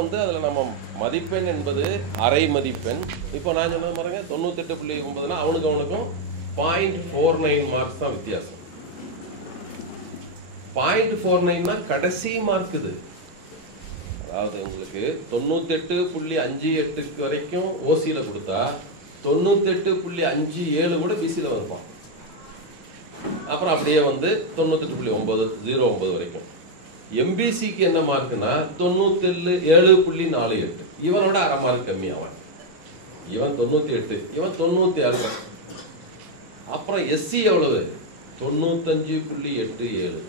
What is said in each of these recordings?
வந்து அதில் நம்ம மதிப்பெண் என்பது அரை மதிப்பெண். இப்போ நான் சொன்னது பாருங்க தொண்ணூத்தெட்டு புள்ளி ஒன்பதுனா அவனுக்கு அவனுக்கும் பாயிண்ட் ஃபோர் நைன் மார்க்ஸ் தான் வித்தியாசம். பாயிண்ட் ஃபோர் நைன்னா கடைசி மார்க் இது. அதாவது உங்களுக்கு தொண்ணூத்தெட்டு புள்ளி அஞ்சு எட்டுக்கு வரைக்கும் ஓசியில் கொடுத்தா தொண்ணூத்தெட்டு புள்ளி அஞ்சு ஏழு கூட பிசியில் வருவான் அப்புறம் அப்படியே வந்து தொண்ணூத்தெட்டு புள்ளி ஒன்பது ஜீரோ ஒன்பது வரைக்கும். எம்பிசிக்கு என்ன மார்க்னா தொண்ணூத்தி ஏழு புள்ளி நாலு எட்டு. இவனோட அரை மார்க் கம்மி அவன். இவன் தொண்ணூத்தி எட்டு இவன் தொண்ணூத்தி ஆறு அப்புறம் எஸ்சி எவ்வளவு? தொண்ணூத்தஞ்சு புள்ளி எட்டு ஏழு.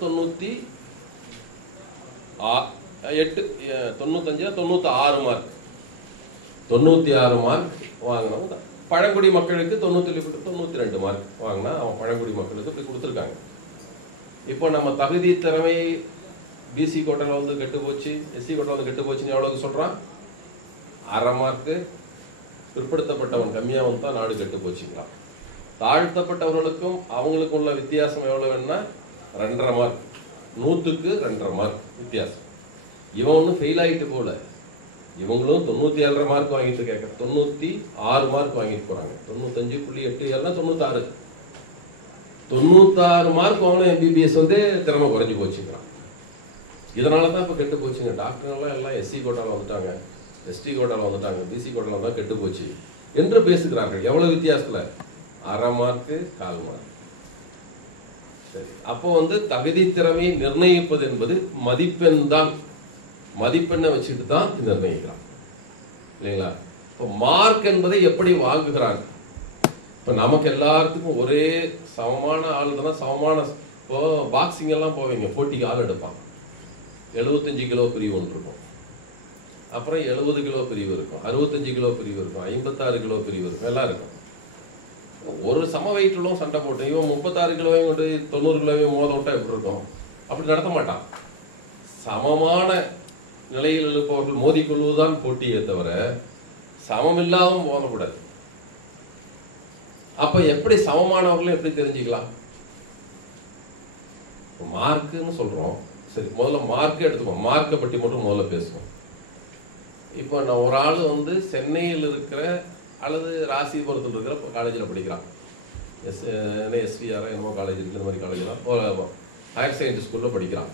தொண்ணூத்தி ஆ- எட்டு தொண்ணூத்தஞ்சு தொண்ணூத்தி ஆறு மார்க். தொண்ணூத்தி ஆறு மார்க் வாங்கினவன் தான். பழங்குடி மக்களுக்கு தொண்ணூத்தி தொண்ணூத்தி ரெண்டு மார்க் வாங்கினா அவன் பழங்குடி மக்களுக்கு இப்படி கொடுத்துருக்காங்க. இப்போ நம்ம தகுதி திறமை பிசி கோட்டையில் வந்து கெட்டு போச்சு எஸ்சி கோட்டையில் வந்து கெட்டு போச்சுன்னு எவ்வளவுக்கு சொல்றான்? அரை மார்க்கு பிற்படுத்தப்பட்டவன் கம்மியாக வந்து தான் நாடு கெட்டு போச்சுங்களாம் தாழ்த்தப்பட்டவர்களுக்கும் அவங்களுக்கும் உள்ள வித்தியாசம் எவ்வளவு வேணும்னா ரெண்டரை மார்க் நூற்றுக்கு ரெண்டரை மார்க் வித்தியாசம். இவன் ஒன்றும் ஃபெயில் ஆகிட்டு போல. இவங்களும் தொண்ணூற்றி ஏழரை மார்க் வாங்கிட்டு கேட்க தொண்ணூற்றி ஆறு மார்க் வாங்கிட்டு போகிறாங்க தொண்ணூத்தஞ்சு புள்ளி எட்டு ஏழுனா தொண்ணூத்தாறு. தொண்ணூத்தாறு மார்க் வாங்கின எம்பிபிஎஸ் வந்து திறமை குறைஞ்சு போச்சுக்கிறான் இதனால தான் இப்போ கெட்டு போச்சுங்க. டாக்டர்லாம் எல்லாம் எஸ்சி கோட்டாவில் வந்துட்டாங்க. எஸ்டி கோட்டாவில் வந்துட்டாங்க. பிசி கோட்டாவில் தான் கெட்டு போச்சு. என்று பேசுகிறார்கள். எவ்வளவு வித்தியாசத்தில்? அரை மார்க்கு கால் மார்க் சரி. அப்போ வந்து தகுதி திறமையை நிர்ணயிப்பது என்பது மதிப்பெண் தான். மதிப்பெண்ணை வச்சுட்டு தான் நிர்ணயிக்கிறான். இல்லைங்களா? இப்போ மார்க் என்பதை எப்படி வாங்குகிறாங்க இப்போ நமக்கு எல்லாத்துக்கும் ஒரே சமமான ஆள் தானே சமமான இப்போ பாக்ஸிங் எல்லாம் போவீங்க. போட்டிக்கு ஆள் எடுப்பான். எழுபத்தஞ்சு கிலோ பிரிவு ஒன்று இருக்கும். அப்புறம் எழுபது கிலோ பிரிவு இருக்கும். அறுபத்தஞ்சு கிலோ பிரிவு இருக்கும். ஐம்பத்தாறு கிலோ பிரிவு இருக்கும். எல்லாம் இருக்கும். ஒரு சம வெயிட்டுலும் சண்டை போட்டு இவன் முப்பத்தாறு கிலோவையும் கொண்டு தொண்ணூறு கிலோவையும் மோத விட்டா எப்படி இருக்கும்? அப்படி நடத்த மாட்டான். சமமான நிலையில் இருப்பவர்கள் மோதிக்கொள்வதுதான் போட்டியே தவிர சமம் இல்லாமல் மோதக்கூடாது. அப்ப எப்படி சமமானவர்களும் எப்படி தெரிஞ்சுக்கலாம்? மார்க்குன்னு சொல்றோம். சரி முதல்ல மார்க்கே எடுத்துப்போம். மார்க்கை பற்றி மட்டும் முதல்ல பேசுவோம். இப்போ நான் ஒரு ஆள் வந்து சென்னையில் இருக்கிற அல்லது ராசிபுரத்தில் இருக்கிற காலேஜில் படிக்கிறான். எஸ் என்ன எஸ்விஆர் என்னமோ காலேஜ் இருக்குது இந்த மாதிரி காலேஜ்லாம் ஹையர் செகண்டரி ஸ்கூலில் படிக்கிறான்.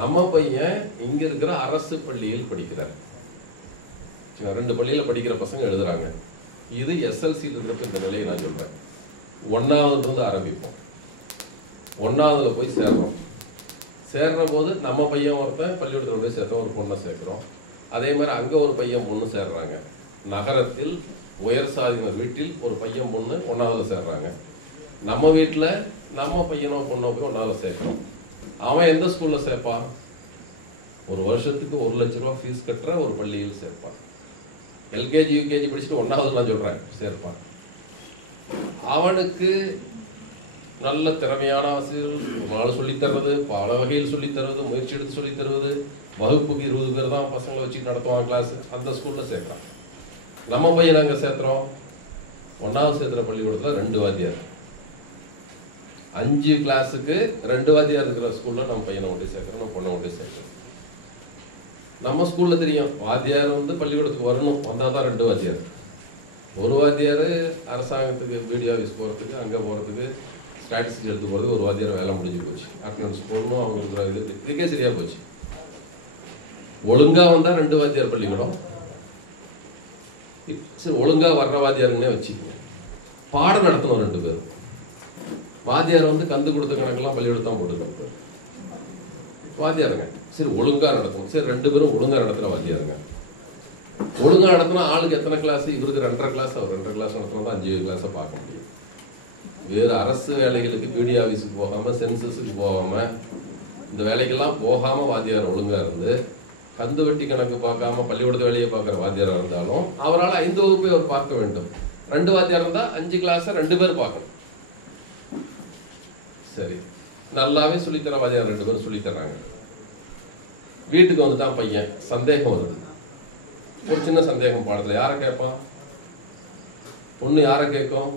நம்ம பையன் இங்கே இருக்கிற அரசு பள்ளியில் படிக்கிறார். ரெண்டு பள்ளியில் படிக்கிற பசங்க எழுதுறாங்க. இது எஸ்எல்சியில் இருக்கிற இந்த நிலையை நான் சொல்கிறேன் ஒன்றாவதுலேருந்து ஆரம்பிப்போம். ஒன்றாவதுல போய் சேர்றோம். சேர்ற போது நம்ம பையன் ஒருத்தன் பள்ளிக்கூடத்தில் போய் சேர்த்தோம் ஒரு பொண்ணை சேர்க்குறோம். அதே மாதிரி அங்கே ஒரு பையன் பொண்ணு சேர்றாங்க. நகரத்தில் உயர் சாதியினர் வீட்டில் ஒரு பையன் பொண்ணு ஒன்றாவது சேர்றாங்க. நம்ம வீட்டில் நம்ம பையனோ பொண்ணோ போய் ஒன்றாவது சேர்க்குறோம். அவன் எந்த ஸ்கூலில் சேர்ப்பான் ஒரு வருஷத்துக்கு ஒரு லட்ச ரூபா ஃபீஸ் கட்டுற ஒரு பள்ளியில் சேர்ப்பான். எல்கேஜி யூகேஜி படிச்சுட்டு ஒன்றாவது நான் சொல்கிறேன் சேர்ப்பான். அவனுக்கு நல்ல திறமையான ஆசிரியர்கள். ஒரு நாள் சொல்லித் தர்றது பல வகையில் சொல்லித் தருவது முயற்சி எடுத்து சொல்லித் தருவது. வகுப்புக்கு இருபது பேர் தான் பசங்களை வச்சு நடத்துவாங்க கிளாஸ் அந்த ஸ்கூல்ல சேர்க்குறான். நம்ம பையன் அங்கே சேர்த்துறோம்? ஒன்றாவது சேர்த்துற பள்ளிக்கூடத்தில் ரெண்டு வாத்தியார். அஞ்சு கிளாஸுக்கு ரெண்டு வாத்தியார் இருக்கிற ஸ்கூல்ல நம்ம பையனை கொண்டு சேர்க்குறோம் நம்ம பொண்ணை கொண்டு சேர்க்குறோம். நம்ம ஸ்கூல்ல தெரியும் வாத்தியார் வந்து பள்ளிக்கூடத்துக்கு வரணும். வந்தால் தான் ரெண்டு வாத்தியார். ஒரு வாத்தியார் அரசாங்கத்துக்கு பிடி ஆஃபீஸ் போகிறதுக்கு அங்கே போகிறதுக்கு ஸ்டாட்டிஸ்டிக்ஸ் எடுத்து போகிறது ஒரு வாத்தியார் வேலை முடிஞ்சு போச்சு. அட்டண்டன்ஸ் போடணும் அவங்களுக்கு இது இதுக்கே சரியாக போச்சு. ஒழுங்கா வந்தால் ரெண்டு வாத்தியார் பள்ளிக்கூடம். சரி ஒழுங்கா வர்ற வாத்தியாருன்னே வச்சுக்கோங்க. பாடம் நடத்தணும் ரெண்டு பேரும். வாத்தியார் வந்து கந்து கொடுத்த கணக்கெல்லாம் பள்ளிக்கூடம் தான் போட்டுருக்காங்க. வாத்தியாருங்க. சரி ஒழுங்கா நடத்தணும். சரி ரெண்டு பேரும் ஒழுங்கா நடத்துகிற வாத்தியாருங்க. ஒழுங்கா நடத்தினா ஆளுக்கு எத்தனை கிளாஸ் இவருக்கு ரெண்டரை கிளாஸ் அவர் ரெண்டரை கிளாஸ் நடத்தினா தான் அஞ்சு கிளாஸை பார்க்க முடியும். வேறு அரசு வேலைகளுக்கு பிடி ஆஃபீஸுக்கு போகாம சென்சஸுக்கு போகாம இந்த வேலைக்கெல்லாம் போகாம வாத்தியார் ஒழுங்கா இருந்து கந்து வெட்டி கணக்கு பார்க்காம பள்ளிக்கூடத்து வேலையை பார்க்குற வாத்தியாரா இருந்தாலும் அவரால் ஐந்து வகுப்பை அவர் பார்க்க வேண்டும். ரெண்டு வாத்தியார் இருந்தா அஞ்சு கிளாஸை ரெண்டு பேர் பார்க்கணும். சரி. நல்லாவே சொல்லித்தர வாத்தியார் ரெண்டு பேரும் சொல்லித்தராங்க வீட்டுக்கு வீட்டுக்கு வந்துட்டான் பையன். சந்தேகம் வருது. ஒரு சின்ன சந்தேகம் பாடத்தில். யாரை கேட்பான்? பொண்ணு யாரை கேட்கும்?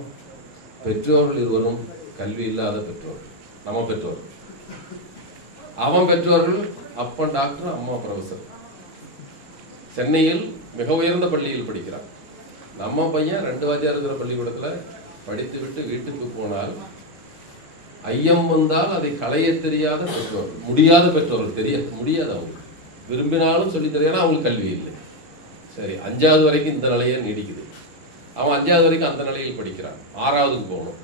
பெற்றோர்கள் இருவரும் கல்வி இல்லாத பெற்றோர்கள் நம்ம பெற்றோர். அவன் பெற்றோர்கள் அப்பன் டாக்டர் அம்மா ப்ரொஃபசர் சென்னையில் மிக உயர்ந்த பள்ளியில் படிக்கிறான். நம்ம பையன் ரெண்டு வாத்தியார் இருக்கிற பள்ளிக்கூடத்துல படித்து விட்டு வீட்டுக்கு போனால் ஐயம் வந்தால் அதை களைய தெரியாத பெற்றோர்கள் முடியாத பெற்றோர்கள் தெரிய முடியாது அவங்களுக்கு. விரும்பினாலும் சொல்லித் தர அவங்களுக்கு கல்வி இல்லை. சரி அஞ்சாவது வரைக்கும் இந்த நிலையை நீடிக்குது. அவன் அஞ்சாவது வரைக்கும் அந்த நிலையில் படிக்கிறான். ஆறாவதுக்கு போகணும்.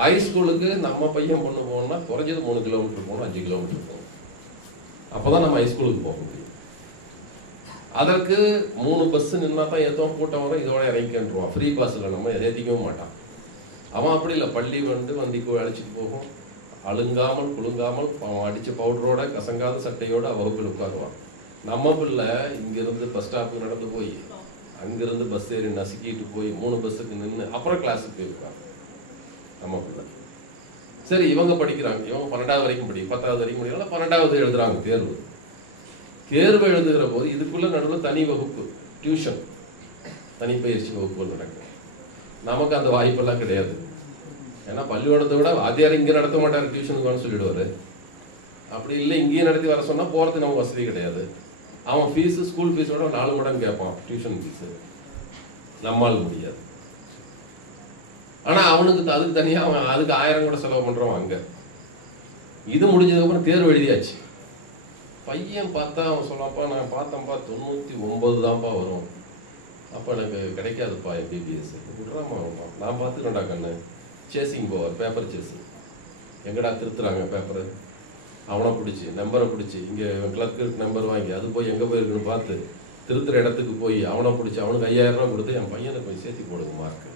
ஹைஸ்கூலுக்கு நம்ம பையன் பொண்ணு போகணும்னா குறைஞ்சது மூணு கிலோமீட்டர் போகணும் அஞ்சு கிலோமீட்டர் போகணும். அப்போ தான் நம்ம ஹை ஸ்கூலுக்கு போக முடியும். அதற்கு மூணு பஸ் நின்னா தான் ஏதோ கூட்டம் வரும் இதோட இறங்கிக்கன்றுவான் ஃப்ரீ பஸ்ஸில் நம்ம ஏற்றிக்கவும் மாட்டான். அவன் அப்படி இல்லை பள்ளி வந்து வண்டிக்கு அழைச்சிட்டு போகும். அழுங்காமல் குலுங்காமல் அவன் அடித்த பவுடரோட கசங்காத சட்டையோட வகுப்பில் உட்காருவான். நம்ம பிள்ளை இங்கிருந்து பஸ் ஸ்டாப்புக்கு நடந்து போய் அங்கிருந்து பஸ் ஏறி நசுக்கிட்டு போய் மூணு பஸ்ஸுக்கு நின்று அப்புறம் கிளாஸுக்கு போயிருக்காங்க. நம்ம பிள்ளை சரி இவங்க படிக்கிறாங்க. இவங்க பன்னெண்டாவது வரைக்கும் படி பத்தாவது வரைக்கும் படிக்கிறாங்க பன்னெண்டாவது எழுதுறாங்க தேர்வு. தேர்வு எழுதுகிற போது இதுக்குள்ள நடுவில் தனி வகுப்பு டியூஷன் தனி பயிற்சி வகுப்புகள் நடக்கும். நமக்கு அந்த வாய்ப்பெல்லாம் கிடையாது. ஏன்னா பள்ளிக்கூடத்தை விட வாத்தியார் இங்கே நடத்த மாட்டார் டியூஷனுக்கு சொல்லிடுவாரு. அப்படி இல்லை இங்கேயும் நடத்தி வர சொன்னால் போகிறதுக்கு நமக்கு வசதி கிடையாது. அவன் ஃபீஸு ஸ்கூல் ஃபீஸோட நாலு மடங்கு கேட்பான் டியூஷன் ஃபீஸு நம்மால் முடியாது. ஆனால் அவனுக்கு த- அதுக்கு தனியாக அவன் அதுக்கு ஆயிரம் கூட செலவு பண்ணுறவன் அங்கே. இது முடிஞ்சதுக்கப்புறம் தேர்வு எழுதியாச்சு. பையன் பார்த்தா அவன் சொல்லப்பா நான் பார்த்தேன்ப்பா தொண்ணூற்றி ஒம்பது தான்ப்பா வரும். அப்போ எனக்கு கிடைக்காதுப்பா எம்பிபிஎஸ் விட்றாமா நான் பார்த்துக்கண்டா கண்ணு. சேசிங் போவார் பேப்பர் சேசிங் எங்கடா திருத்துறாங்க பேப்பரு அவனை பிடிச்சி நம்பரை பிடிச்சி இங்கே கிளர்க்கு நம்பர் வாங்கி அது போய் எங்கே போயிருக்குன்னு பார்த்து திருத்துற இடத்துக்கு போய் அவனை பிடிச்சி அவனுக்கு ஐயாயிரம் ரூபா கொடுத்து என் பையனை போய் சேர்த்தி போடுங்க மார்க்கு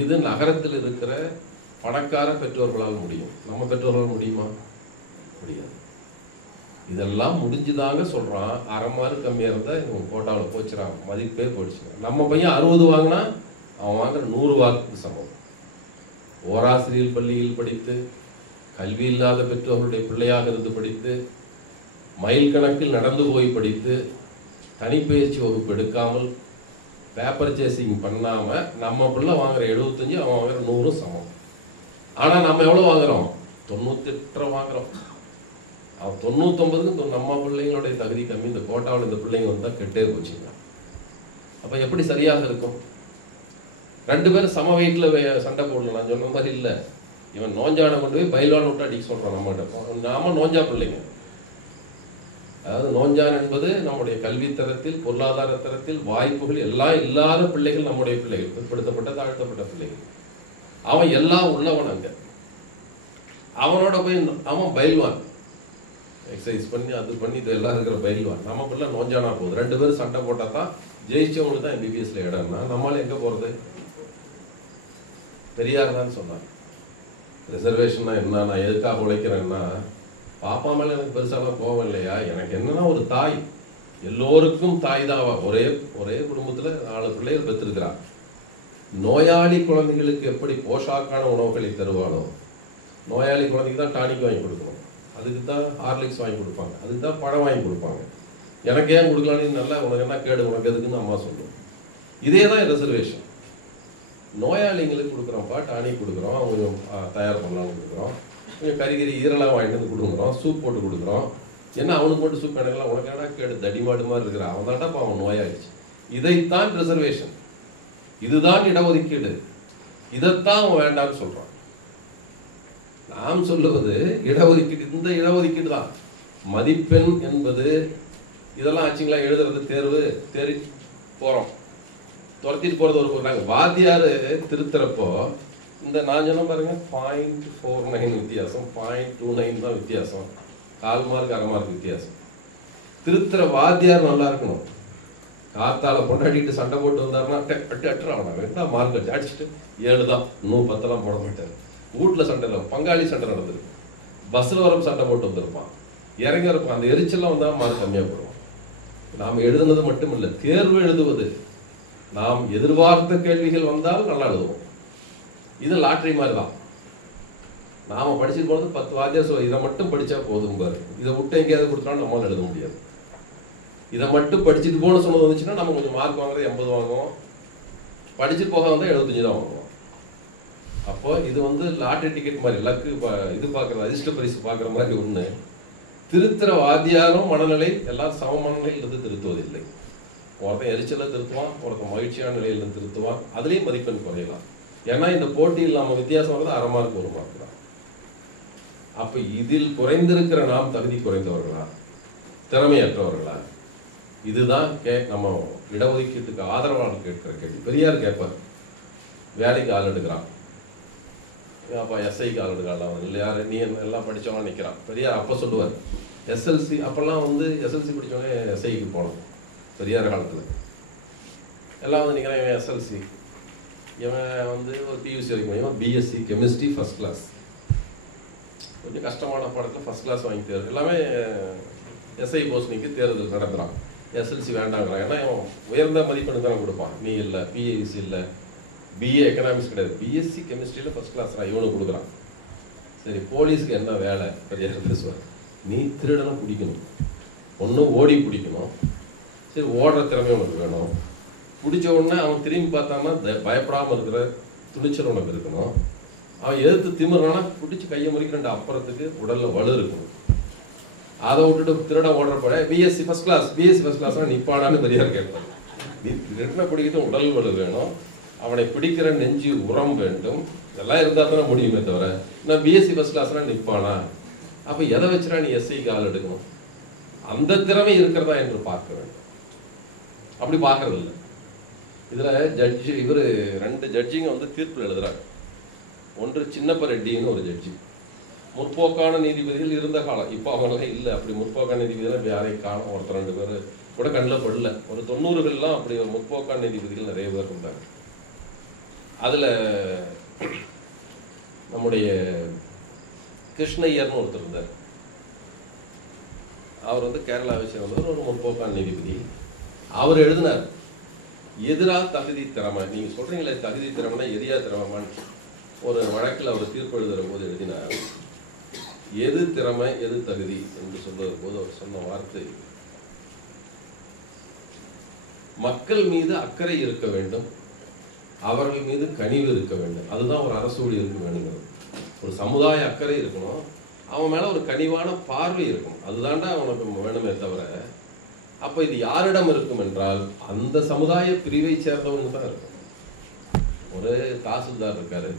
இது நகரத்தில் இருக்கிற பணக்கார பெற்றோர்களால் முடியும். நம்ம பெற்றோர்களால் முடியுமா? முடியாது. இதெல்லாம் முடிஞ்சுதாங்க சொல்கிறான் அரை மார்க் கம்மியாக இருந்தால் இவன் கோட்டாவில் போச்சுறான். மதிப்பே போயிடுச்சு நம்ம பையன் அறுபது வாங்கினா அவன் வாங்குற நூறு வாக்குக்கு சமம். ஓராசிரியர் பள்ளியில் படித்து கல்வி இல்லாத பெற்றோர்களுடைய பிள்ளையாக இருந்து படித்து மைல் கணக்கில் நடந்து போய் படித்து தனிப்பயிற்சி வகுப்பு எடுக்காமல் பேப்பர் சேசிங் பண்ணாமல் நம்ம பிள்ளை வாங்குற எழுபத்தஞ்சு அவன் வாங்குற நூறும் சமம். ஆனால் நம்ம எவ்வளோ வாங்குறோம்? தொண்ணூத்தெட்டரை வாங்குறோம். அவன் தொண்ணூத்தொம்பதுக்கு நம்ம பிள்ளைங்களுடைய தகுதி கம்மி இந்த கோட்டாவில் இந்த பிள்ளைங்க வந்தால் கெட்டே போச்சுங்க அப்போ எப்படி சரியாக இருக்கும்? ரெண்டு பேரும் சம வெயிட்ல சண்டை போடலாம் நான் சொன்ன மாதிரி இல்லை. இவன் நோஞ்சான கொண்டு போய் பயிலான விட்டு அடிக்க சொல்றான் நம்மகிட்ட. நாம நோஞ்சா பிள்ளைங்க. அதாவது நோஞ்சான் என்பது நம்முடைய கல்வி தரத்தில் பொருளாதார தரத்தில் வாய்ப்புகள் எல்லாம் இல்லாத பிள்ளைகள் நம்முடைய பிள்ளைகள். பிற்படுத்தப்பட்ட தாழ்த்தப்பட்ட பிள்ளைகள். அவன் எல்லாம் உள்ளவன் அங்க. அவனோட போய் அவன் பயில்வான். எக்ஸசைஸ் பண்ணி அது பண்ணி இது எல்லாம் இருக்கிற பயில்வான். நம்ம பிள்ளை நோஞ்சானா போகுது. ரெண்டு பேரும் சண்டை போட்டா தான் ஜெயிச்சவங்களுக்கு தான் எம்பிபிஎஸ்ல இடம்னா நம்மளால எங்க போறது? பெரியார் தான் சொன்னாங்க ரிசர்வேஷன்னா என்ன? நான் எதுக்காக உழைக்கிறேன்னா பாப்பா மேலே எனக்கு பெருசாலாம் கோவம் இல்லையா? எனக்கு என்னன்னா ஒரு தாய். எல்லோருக்கும் தாய் தான் ஒரே ஒரே குடும்பத்தில் நாலு பிள்ளைகள் பெற்றிருக்கிறான் நோயாளி குழந்தைகளுக்கு எப்படி போஷாக்கான உணவுகளை தருவானோ நோயாளி குழந்தைக்கு தான் டானிக் வாங்கி கொடுக்கணும். அதுக்கு தான் ஹார்லிக்ஸ் வாங்கி கொடுப்பாங்க. அதுக்கு தான் பழம் வாங்கி கொடுப்பாங்க. எனக்கு ஏன் கொடுக்கலான்னு நல்லா உனக்கு என்ன கேடு உனக்கு எதுக்குன்னு அம்மா சொல்லுவோம் இதே தான் ரிசர்வேஷன் நோயாளிங்களுக்கு கொடுக்குறோம்ப்பா டானிக் கொடுக்குறோம் கொஞ்சம் தயார் பண்ணலாம்னு கொடுக்குறோம். கொஞ்சம் கறிகறி ஈரலாக வாங்கிட்டு வந்து கொடுக்குறோம் சூப் போட்டு கொடுக்குறோம். என்ன அவனுக்கு மட்டும் சூப் எனக்குலாம் உனக்கு என்ன கேடு தடிமாடு மாதிரி இருக்கிறான். அவன் தான்டாப்பா அவன் நோயாளிச்சு இதைத்தான் ரிசர்வேஷன் இதுதான் இடஒதுக்கீடு. இதைத்தான் அவன் வேண்டாம்னு சொல்கிறான் நாம் சொல்லுவது இடஒதுக்கீடு. இந்த இடஒதுக்கீடு தான். மதிப்பெண் என்பது இதெல்லாம் ஆச்சுங்களா? எழுதுறது தேர்வு தேறி போகிறோம் துரத்திட்டு போகிறது ஒரு நாங்கள் வாத்தியார் திருத்துறப்போ இந்த நான் சொன்ன பாருங்க பாயிண்ட் ஃபோர் நைன் வித்தியாசம். பாயிண்ட் டூ நைன் தான் வித்தியாசம். கால் மார்க் அரை மார்க் வித்தியாசம். திருத்துற வாத்தியார் நல்லா இருக்கணும். காத்தால பொண்டாடிட்டு சண்டை போட்டு வந்தாருன்னா அட்டு அட்டு அவனை ரெண்டா மார்க் அடிச்சு அடிச்சுட்டு ஏழு தான். இன்னும் பத்தெல்லாம் போட மாட்டார். வீட்டில் சண்டை இல்லை பங்காளி சண்டை நடந்திருக்கு. பஸ்ஸில் வரப்ப சண்டை போட்டு வந்திருப்பான். இறங்கி இருப்பான் அந்த எரிச்சல்லாம் வந்தால் மார்க் கம்மியாக போடுவான். நாம் எழுதுனது மட்டும் இல்லை தேர்வு எழுதுவது. நாம் எதிர்பார்த்த கேள்விகள் வந்தால் நல்லா எழுதுவோம். இது லாட்ரி மாதிரி தான் நாம படிச்சுட்டு போனது பத்து வாத்தியார் சொல்ல இதை மட்டும் படிச்சா போதும் பாரு. இதை விட்டு எங்கேயாவது கொடுத்தாலும் நம்மளால எழுத முடியாது. இதை மட்டும் படிச்சுட்டு போன சொன்னது வந்துச்சுன்னா நம்ம கொஞ்சம் மார்க் வாங்குறது எண்பது வாங்குவோம். படிச்சுட்டு போக வந்தால் எழுபத்தஞ்சு தான் வாங்குவோம். அப்போ இது வந்து லாட்ரி டிக்கெட் மாதிரி லக்கு பா- இது பார்க்கறது அதிர்ஷ்ட பரிசு பார்க்குற மாதிரி ஒன்று திருத்துற வாத்தியாரும் மனநிலை எல்லாம் சம மனநிலையில் இருந்து திருத்துவதில்லை. ஒருத்தன் எரிச்சலை திருத்துவான் ஒருத்தன் மகிழ்ச்சியான நிலையில திருத்துவான் அதுலேயும் மதிப்பெண் குறையலாம். ஏன்னா இந்த போட்டியில் நம்ம வித்தியாசம் வர்றது அரை மார்க் ஒரு மார்க் தான். அப்ப இதில் குறைந்திருக்கிற நாம் தகுதி குறைந்தவர்களா? திறமையற்றவர்களா? இதுதான் கே நம்ம இடஒதுக்கீட்டுக்கு ஆதரவாளர் கேட்கிற கேள்வி. பெரியார் கேட்பார் வேலைக்கு ஆள் எடுக்கிறான். அப்பா எஸ்ஐக்கு ஆள் எடுக்கலாம் அவன் இல்லை நீ எல்லாம் படிச்சவன் நிற்கிறான் பெரியார் அப்போ சொல்லுவார் எஸ்எல்சி அப்போல்லாம் வந்து எஸ்எல்சி படிச்சவனே எஸ்ஐக்கு போனோம் பெரியார் காலத்தில். எல்லாம் வந்து நிற்கிறான் இவன் எஸ்எல்சி இவன் வந்து ஒரு பியூசி வரைக்கும் இவன் பிஎஸ்சி கெமிஸ்ட்ரி ஃபர்ஸ்ட் கிளாஸ் கொஞ்சம் கஷ்டமான பாடத்தில் ஃபர்ஸ்ட் கிளாஸ் வாங்கி தேர்வு. எல்லாமே எஸ்ஐ போஸ்டிங்க்கு தேர்தல் நடத்துகிறான் எஸ்எல்சி வேண்டாங்கிறான். ஏன்னா இவன் உயர்ந்த மதிப்பெண் தானே கொடுப்பான். நீ இல்லை பிஏசி இல்லை பிஏ எக்கனாமிக்ஸ் கிடையாது. பிஎஸ்சி கெமிஸ்ட்ரியில் ஃபஸ்ட் கிளாஸ் தான் இவனுக்கு கொடுக்குறான். சரி போலீஸ்க்கு என்ன வேலை? பெரியார் பேசுவார். நீ திருடனை பிடிக்கணும். ஒன்றும் ஓடி பிடிக்கணும். சரி ஓடுற திறமை உனக்கு வேணும். பிடிச்ச உடனே அவன் திரும்பி பார்த்தாம த- இருக்கிற துணிச்சல் உனக்கு இருக்கணும். அவன் எதிர்த்து திமிறானா பிடிச்சி கையை முறிக்க ரெண்டு அப்புறத்துக்கு உடலில் வலு இருக்கணும். அதை விட்டுட்டு திருட ஓடுறப்பட BSc first class BSc first class நிப்பானான்னு Periyar கேட்பார். நீ திருடனை பிடிக்கிட்டு உடல் வலு வேணும். அவனை பிடிக்கிற நெஞ்சு உரம் வேண்டும். இதெல்லாம் இருந்தால் தானே முடியுமே தவிர நான் பிஎஸ்சி ஃபர்ஸ்ட் கிளாஸ்னா நிற்பானா அப்போ எதை வச்சுனா நீ எஸ்ஐக்கு ஆள் எடுக்கணும்? அந்த திறமை இருக்கிறதா என்று பார்க்க வேண்டும். அப்படி பார்க்கறது இல்லை. இதில் ஜட்ஜி இவர் ரெண்டு ஜட்ஜிங்க வந்து தீர்ப்பு எழுதுறாங்க ஒன்று சின்னப்ப ரெட்டின்னு ஒரு ஜட்ஜி முற்போக்கான நீதிபதிகள் இருந்த காலம். இப்போ அவங்களாம் இல்லை. அப்படி முற்போக்கான நீதிபதிகள் இப்ப யாரையும் காணும். ஒருத்தர் ரெண்டு பேர் கூட கண்ணில் படல. ஒரு தொண்ணூறுகள்லாம் அப்படி முற்போக்கான நீதிபதிகள் நிறைய பேர் இருந்தாங்க. அதில் நம்முடைய கிருஷ்ணய்யர்னு ஒருத்தர் இருந்தார். அவர் வந்து கேரளாவை சேர்ந்தவர் ஒரு முற்போக்கான நீதிபதி. அவர் எழுதினார் எதிரா தகுதி திறமை. நீங்க சொல்றீங்களே தகுதி திறமைனா எதிரா திறமைமான்னு. ஒரு வழக்கில் அவர் தீர்ப்பு எழுதுகிற போது எழுதினார் எது திறமை எது தகுதி? என்று சொல்லுகிற போது அவர் சொன்ன வார்த்தை மக்கள் மீது அக்கறை இருக்க வேண்டும் அவர்கள் மீது கனிவு இருக்க வேண்டும். அதுதான் ஒரு அரசு இருக்க வேணுங்கிறது. ஒரு சமுதாய அக்கறை இருக்கணும் அவன் மேல ஒரு கனிவான பார்வை இருக்கும். அதுதான்டா அவனுக்கு வேணுமே தவிர அப்ப இது யாரிடம் இருக்கும் என்றால் அந்த சமுதாய பிரிவை சேர்ந்தவங்க தான் இருக்கும். ஒரு தாசில்தார் இருக்காரு.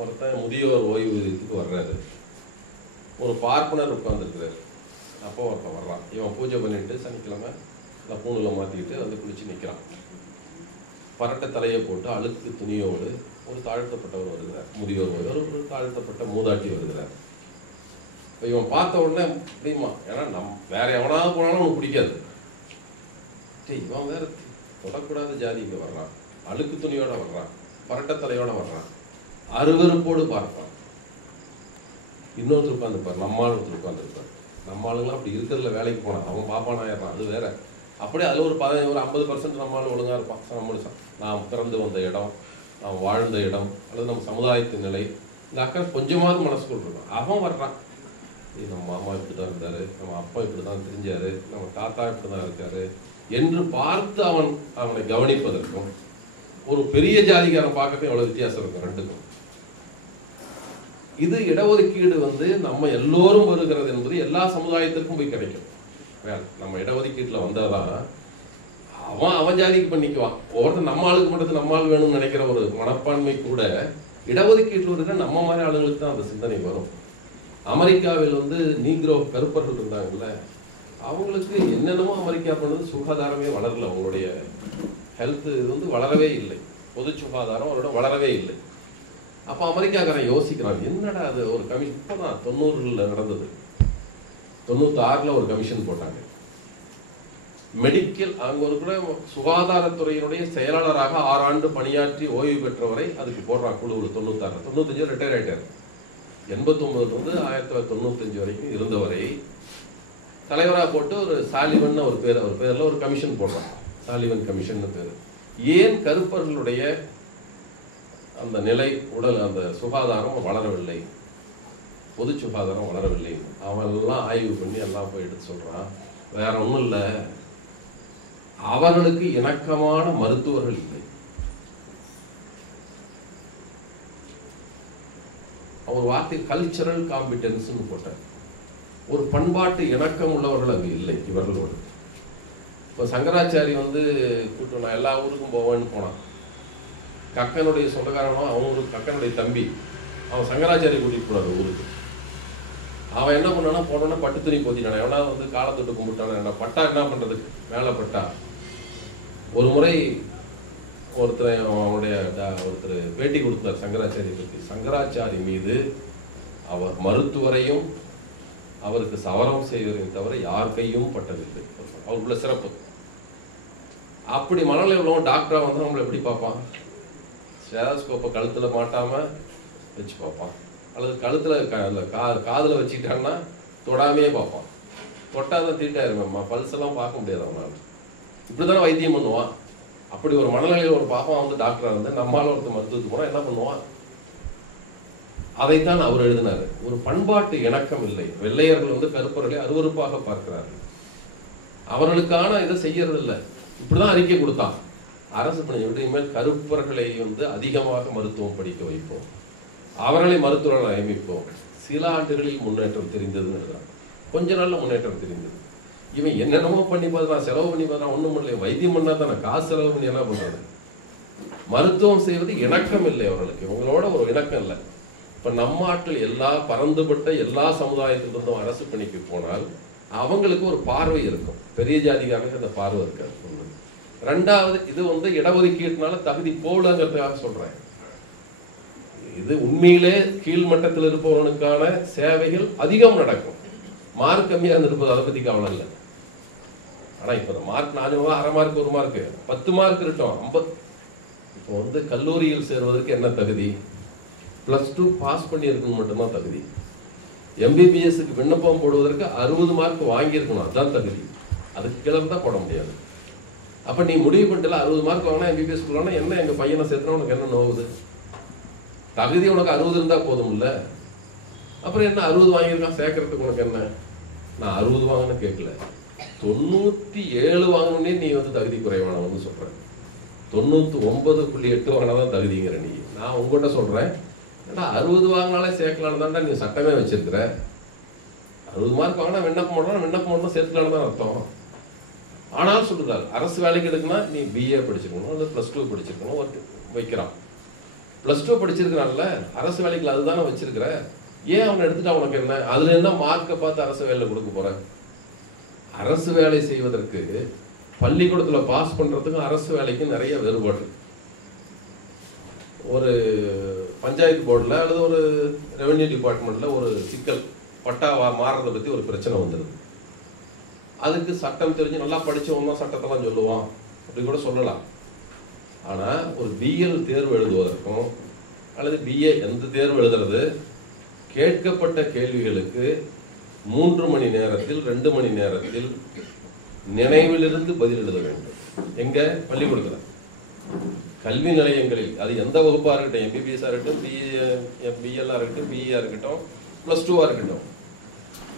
ஒருத்தன் முதியோர் ஓய்வூதியத்துக்கு வர்றாரு. ஒரு பார்ப்பனர் உட்கார்ந்துருக்கிறாரு. அப்போ ஒருத்தன் வர்றான். இவன் பூஜை பண்ணிட்டு சனிக்கிழமை இந்த பூணில் மாற்றிக்கிட்டு வந்து குளிச்சு நிற்கிறான் பரட்டை தலையை போட்டு அழுக்கு துணியோடு ஒரு தாழ்த்தப்பட்டவர் வருகிறார். முதியோர் ஒருவர் ஒரு தாழ்த்தப்பட்ட மூதாட்டி வருகிறார். இப்போ இவன் பார்த்த உடனே அப்படிமா ஏன்னா நம் வேற எவனாவது போனாலும் உனக்கு பிடிக்காது. இவன் வேற தொடக்கூடாத ஜாதி இங்க வர்றான். அழுக்கு துணியோட வர்றான். பரட்ட தலையோட வர்றான். அருவறுப்போடு பார்ப்பான். இன்னொருத்தர் உட்காந்துருப்பார் நம்மால் ஒருத்தர் உட்காந்துருப்பார் நம்ம ஆளுங்களாம் அப்படி இருக்கிறதுல வேலைக்கு போனான். அவன் பாப்பான் ஆயிடுறான் அது வேற. அப்படியே அதில் ஒரு பதினஞ்சு ஒரு ஐம்பது பர்சன்ட் நம்மளால் ஒழுங்கா இருப்பான். நம்மளும் நாம் பிறந்து வந்த இடம் நாம் வாழ்ந்த இடம் அல்லது நம்ம சமுதாயத்தின் நிலை. இந்த அக்கறை கொஞ்சமாவது மனசுக்குள் இருக்கும் அவன் வர்றான். ஏய், நம்ம மாமா இப்படி தான் இருந்தாரு. நம்ம அப்பா இப்படி தான் தெரிஞ்சாரு. நம்ம தாத்தா இப்படி தான் இருக்காரு. என்று பார்த்து அவன் அவனை கவனிப்பதற்கும் ஒரு பெரிய ஜாதிக்காரன் பார்க்கவே எவ்வளவு வித்தியாசம் இருக்கும் ரெண்டுக்கும். இது இடஒதுக்கீடு வந்து நம்ம எல்லோரும் வருகிறது என்பது எல்லா சமுதாயத்திற்கும் போய் கிடைக்கும். வேற, நம்ம இடஒதுக்கீட்டில் வந்தாதான் அவன் அவன் ஜாதிக்கு பண்ணிக்குவான் ஒவ்வொருத்தர் நம்ம ஆளுக்கு மட்டும் நம்ம ஆள் வேணும்னு நினைக்கிற ஒரு மனப்பான்மை கூட இடஒதுக்கீட்டில் இருக்கிற நம்ம மாதிரி ஆளுங்களுக்கு தான் அந்த சிந்தனை வரும். அமெரிக்காவில் வந்து நீக்ரோ கருப்பர்கள் இருந்தாங்கல்ல அவங்களுக்கு என்னென்னமோ அமெரிக்கா பண்ணது சுகாதாரமே வளரல. அவங்களுடைய ஹெல்த் இது வந்து வளரவே இல்லை. பொது சுகாதாரம் அவரோட வளரவே இல்லை. அப்போ அமெரிக்காக்காரன் யோசிக்கிறான் என்னடா அது ஒரு கமிஷன் இப்போதான் தொண்ணூறில் நடந்தது. தொண்ணூற்றாறில் ஒரு கமிஷன் போட்டாங்க. மெடிக்கல் அங்கே ஒரு கூட சுகாதாரத்துறையினுடைய செயலாளராக ஆறு ஆண்டு பணியாற்றி ஓய்வு பெற்றவரை அதுக்கு போடுறான் குழுவில் தொண்ணூத்தாறு தொண்ணூத்தஞ்சு ரிட்டையர் ஆகிட்டார் எண்பத்தொம்பதுலேருந்து ஆயிரத்தி தொள்ளாயிரத்தி தொண்ணூத்தஞ்சு வரைக்கும் இருந்தவரை தலைவராக போட்டு ஒரு சாலிவன் ஒரு பேர் அவர் பேர்ல ஒரு கமிஷன் போடுறான். சாலிவன் கமிஷன் பேர். ஏன் கருப்பர்களுடைய அந்த நிலை உடல் அந்த சுகாதாரம் வளரவில்லை? பொது சுகாதாரம் வளரவில்லை. அவெல்லாம் ஆய்வு பண்ணி எல்லாம் போய் எடுத்து சொல்றான் வேற ஒண்ணும் இல்ல. அவர்களுக்கு இணக்கமான மருத்துவர்கள் இல்லை. அவர் வார்த்தை கல்ச்சரல் காம்பிட்டன்ஸ்னு போட்டார். ஒரு பண்பாட்டு இணக்கம் உள்ளவர்கள் அங்கு இல்லை இவர்களோடு. இப்போ சங்கராச்சாரி வந்து கூட்டம் நான் எல்லா ஊருக்கும் போவேன்னு போனான். கக்கனுடைய சொந்தக்காரனும் அவன் ஒரு கக்கனுடைய தம்பி. அவன் சங்கராச்சாரி கூட்டிகிட்டு போனார் ஊருக்கு. அவன் என்ன பண்ணானா போனோன்னா பட்டு துணி போத்தினான் எவனாவது வந்து காலை தொட்டு கும்பிட்டான என்ன பட்டா என்ன பண்ணுறதுக்கு மேலே பட்டா. ஒரு முறை ஒருத்தர் அவனுடைய ட- ஒருத்தர் பேட்டி கொடுத்தார் சங்கராச்சாரி பற்றி சங்கராச்சாரி மீது அவர் மருத்துவரையும் அவருக்கு சவரம் செய்வதையும் தவிர யார் கையும் பட்டதில்லை. அவர் உள்ள சிறப்பு. அப்படி மனநிலை உள்ளவன் டாக்டரா வந்து நம்மளை எப்படி பார்ப்பான்? ஸ்டேதாஸ்கோப்பை கழுத்துல மாட்டாம வச்சு பார்ப்பான். அல்லது கழுத்துல கா- காதுல வச்சுக்கிட்டான்னா தொடாமையே பார்ப்பான். தொட்டாதான் தீட்டாயிருமேம்மா பல்ஸ் எல்லாம் பார்க்க முடியாது அவனால. இப்படிதானே வைத்தியம் பண்ணுவான். அப்படி ஒரு மனநிலையில் ஒரு பாப்பா வந்து டாக்டரா வந்து நம்மளால ஒருத்தர் மருத்துவத்துக்கு போனா என்ன பண்ணுவான்? அதைத்தான் அவர் எழுதினாரு. ஒரு பண்பாட்டு இணக்கம் இல்லை. வெள்ளையர்கள் வந்து கருப்பர்களை அருவருப்பாக பார்க்கிறார்கள். அவர்களுக்கான இதை செய்யறது இல்லை இப்படிதான் அறிக்கை கொடுத்தான். அரசு பணி எப்படியுமே கருப்பர்களை வந்து அதிகமாக மருத்துவம் படிக்க வைப்போம். அவர்களை மருத்துவர்கள் நியமிப்போம். சில ஆண்டுகளில் முன்னேற்றம் தெரிந்ததுன்னு கொஞ்ச நாள்ல முன்னேற்றம் தெரிந்தது. இவன் என்னென்னமோ பண்ணி பார்த்தான் செலவு பண்ணி பார்த்தான் ஒன்றும் இல்லை வைத்தியம் பண்ணா தானே காசு செலவு பண்ணி என்ன பண்றது? மருத்துவம் செய்வது இணக்கம் இல்லை அவர்களுக்கு. இவங்களோட ஒரு இணக்கம் இல்லை. இப்போ நம்ம ஆட்கள் எல்லா பறந்துபட்ட எல்லா சமுதாயத்திலிருந்தும் அரசு பணிக்கு போனால் அவங்களுக்கு ஒரு பார்வை இருக்கும். பெரிய ஜாதிக்காரங்க அந்த பார்வை இருக்காது. ஒன்று ரெண்டாவது இது வந்து இடஒதுக்கீட்டுனால தகுதி போலங்கிறதுக்காக சொல்கிறேன் இது உண்மையிலே கீழ்மட்டத்தில் இருப்பவனுக்கான சேவைகள் அதிகம் நடக்கும். மார்க் கம்மியாக இருந்திருப்பது அதை பற்றி கவனம் இல்லை. ஆனா இப்போ மார்க் நாலு மார்க் அரை மார்க் ஒரு மார்க் பத்து மார்க் இருக்கட்டும். ஐம்பது இப்போ வந்து கல்லூரியில் சேர்வதற்கு என்ன தகுதி? ப்ளஸ் டூ பாஸ் பண்ணியிருக்கணும் மட்டும்தான் தகுதி. எம்பிபிஎஸ்க்கு விண்ணப்பம் போடுவதற்கு அறுபது மார்க் வாங்கியிருக்கணும் அதுதான் தகுதி. அதுக்கு கீழே தான் போட முடியாது. அப்போ நீ முடிவு பண்ணிட்டல அறுபது மார்க் வாங்கினா எம்பிபிஎஸ் போகலாம் என்ன எங்கள் பையனை சேர்த்துனா உனக்கு என்ன நோவுது? தகுதி உனக்கு அறுபது இருந்தால் போதும் இல்லை அப்புறம் என்ன அறுபது வாங்கியிருக்கான் சேர்க்கறதுக்கு உனக்கு என்ன? நான் அறுபது வாங்கினு கேட்கல. தொண்ணூற்றி ஏழு வாங்கினே நீ வந்து தகுதி குறைவானவன்னு சொல்கிறேன் தொண்ணூற்றி ஒன்பது புள்ளி எட்டு வாங்கினா தான் தகுதிங்கிற நீ. நான் உங்கள்கிட்ட சொல்கிறேன் ஏன்னா அறுபது வாங்கினாலே சேர்க்கலான்னு தான்டா நீ சட்டமே வச்சிருக்கிற. அறுபது மார்க் வாங்கினா விண்ணப்பம் பண்ணலாம் விண்ணப்பம் பண்ணா சேர்த்துக்கலான்னு தான் அர்த்தம். ஆனால் சொல்லுறாரு அரசு வேலைக்கு எடுக்குன்னா நீ பிஏ படிச்சிருக்கணும் அல்லது ப்ளஸ் டூ படிச்சிருக்கணும் வைக்கிறான். ப்ளஸ் டூ படிச்சிருக்கிறான்ல அரசு வேலைக்கு அதுதானே வச்சிருக்கிற. ஏன் அவனை எடுத்துட்டு அவனுக்கு என்ன? அதுல என்ன மார்க்கை பார்த்து அரசு வேலையில் கொடுக்க போற? அரசு வேலை செய்வதற்கு பள்ளிக்கூடத்தில் பாஸ் பண்ணுறதுக்கும் அரசு வேலைக்கும் நிறைய வேறுபாடு. ஒரு பஞ்சாயத்து போர்டில் அல்லது ஒரு ரெவென்யூ டிபார்ட்மெண்ட்டில் ஒரு சிக்கல் பட்டா வா- மாறுறதை பற்றி ஒரு பிரச்சனை வந்துடுது அதுக்கு சட்டம் தெரிஞ்சு நல்லா படித்தவன் தான் சட்டத்தெல்லாம் சொல்லுவான். அப்படி கூட சொல்லலாம். ஆனால் ஒரு பிஎல் தேர்வு எழுதுவதற்கும் அல்லது பிஏ எந்த தேர்வு எழுதுறது கேட்கப்பட்ட கேள்விகளுக்கு மூன்று மணி நேரத்தில் ரெண்டு மணி நேரத்தில் நினைவிலிருந்து பதில் எழுத வேண்டும். எங்கே? பள்ளிக்கூடத்தில். கல்வி நிலையங்களில் அது எந்த வகுப்பாக இருக்கட்டும் எம்பிபிஎஸ்ஸாக இருக்கட்டும் பிஏ பிஎல்ஆ இருக்கட்டும் பிஇஆ இருக்கட்டும் ப்ளஸ் டூவாக இருக்கட்டும்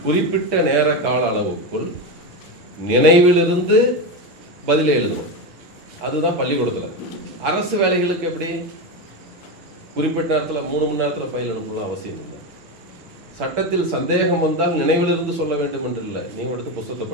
குறிப்பிட்ட நேர கால அளவுக்குள் நினைவிலிருந்து பதிலை எழுதணும். அதுதான் பள்ளிக்கூடத்தில். அரசு வேலைகளுக்கு எப்படி? குறிப்பிட்ட நேரத்தில் மூணு மணி நேரத்தில் ஃபைல் அனுப்பலாம் அவசியம் இல்லை. சட்டத்தில் சந்தேகம் வந்தால் நினைவிலிருந்து சொல்ல வேண்டும் என்று இல்லை. நீங்கள் எடுத்து புஸ்தகத்தை